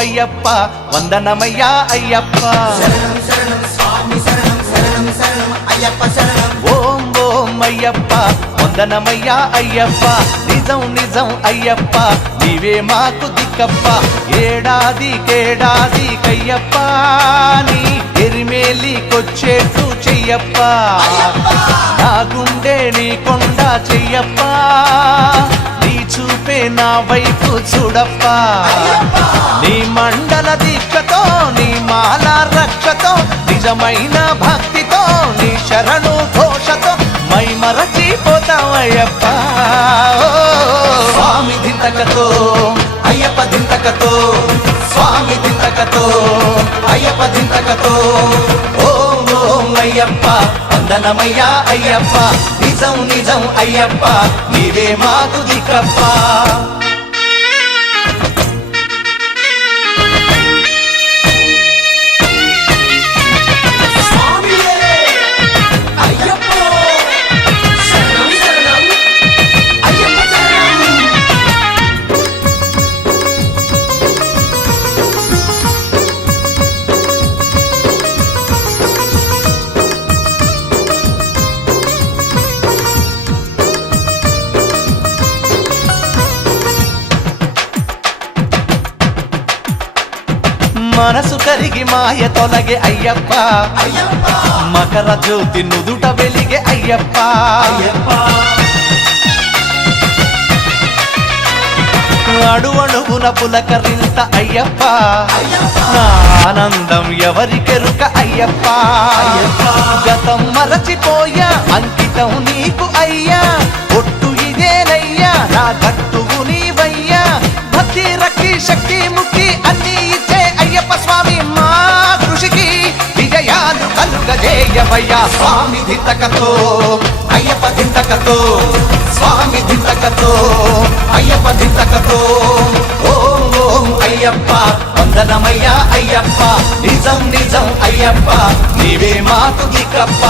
అయ్యప్ప వందనమయ్యా అయ్యప్ప శరణం శరణం స్వామి శరణం శరణం శరణం అయ్యప్ప శరణం ఓం ఓం అయ్యప్ప వందనమయ్యా అయ్యప్ప నిజం నిజం అయ్యప్ప నీవే మాకు దిక్కప్ప ఏడాది కయ్యప్ప నీ ఎరిమేలికొచ్చేట్టు చెయ్యప్ప నా గుండె నీ కొండ చెయ్యప్ప నీ చూపే నా వైపు చూడప్ప నీ మండల దీక్షతో నీ మాల రక్షతో నిజమైన భక్తితో నీ శరణు ఘోషతో మై మరచిపోతామయ్యప్ప స్వామి దింతకతో అయ్యప్ప దింతకతో స్వామి దింతకతో అయ్యప్ప దింతకతో ఓం ఓం అయ్యప్ప వందనమయ్యా అయ్యప్ప నిజం నిజం అయ్యప్ప నీవే మాకు దిక్కప్ప మనసు కరిగి మాయ తొలగే అయ్యప్ప మకర జ్యోతి నుదుట వెలిగే అయ్యప్ప అడువడుగున పులకరింత అయ్యప్ప నా ఆనందం ఎవరికెరుక అయ్యప్ప గతం మరచిపోయా అంకితం నీకు అయ్యా ఒట్టు ఇదేనయ్యా నా గట్టువు నీవయ్యా భక్తి రక్తి శక్తి ముక్తి అన్ని ఇచ్చే అయ్యప్ప స్వామి మా కృషికి విజయాలు కలుగజేయవయ్యా స్వామి దింతకతో అయ్యప్ప దింతకతో స్వామి దింతకతో అయ్యప్ప దింతకతో ఓం ఓం అయ్యప్ప వందనమయ్యా అయ్యప్ప నిజం నిజం అయ్యప్ప నీవే మాకు దిక్కప్ప